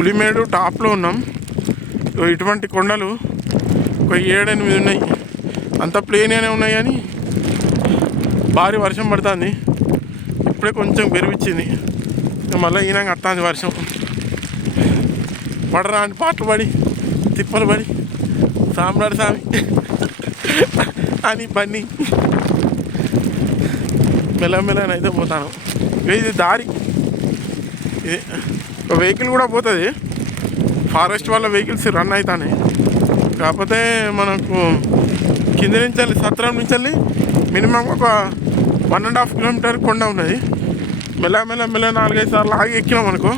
పులిమేడు టాప్లో ఉన్నాం. ఇటువంటి కొండలు ఒక 7-8 ఉన్నాయి. అంత ప్లేన్గానే ఉన్నాయి కానీ భారీ వర్షం పడుతుంది. ఇప్పుడే కొంచెం బెరివిచ్చింది, మళ్ళీ ఈయన వస్తుంది వర్షం. పడరా అని పాటలు పడి తిప్పలు పడి సాంబ్రాడు సామి అని బన్నీ మెల్లమెల్లనైతే పోతాను. ఇది దారి, ఇది ఒక వెహికల్ కూడా పోతుంది. ఫారెస్ట్ వాళ్ళ వెహికల్స్ రన్ అవుతాయి. కాకపోతే మనకు కింద నుంచి వెళ్ళి సత్రం నుంచి వెళ్ళి మినిమం ఒక 1.5 కిలోమీటర్ కొండ ఉన్నది. మెల్ల 4-5 సార్లు ఆగి ఎక్కినాం అనుకో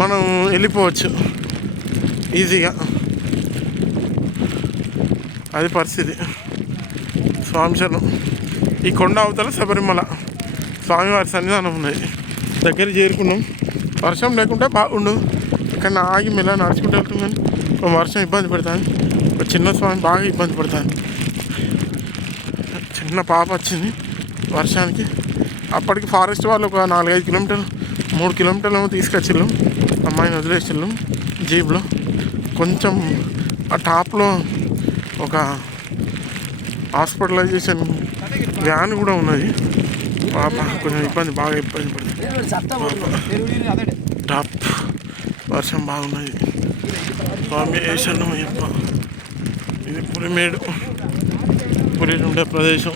మనం వెళ్ళిపోవచ్చు ఈజీగా. అది పరిస్థితి. స్వామి శరణం. ఈ కొండ అవతల శబరిమల స్వామివారి సన్నిధానం ఉన్నది. దగ్గర చేరుకున్నాం. వర్షం లేకుంటే బాగుండు. ఇక్కడ ఆగి మెల్ల నడుచుకుంటూ వెళ్తాం కానీ వర్షం ఇబ్బంది పెడతాను. ఒక చిన్న స్వామి బాగా ఇబ్బంది పడతాను. చిన్న పాప వచ్చింది వర్షానికి. అప్పటికి ఫారెస్ట్ వాళ్ళు ఒక 4-5 కిలోమీటర్లు 3 కిలోమీటర్లు తీసుకొచ్చిళ్ళు. అమ్మాయిని వదిలేసిళ్ళు జీప్లో. కొంచెం ఆ టాప్లో ఒక హాస్పిటలైజేషన్ వ్యాన్ కూడా ఉన్నది. పాప కొంచెం బాగా ఇబ్బంది పడుతుంది. టాప్ వర్షం బాగున్నది. స్వామి శరణం అయ్యప్ప. ఇది పులిమేడు, పులి ఉండే ప్రదేశం.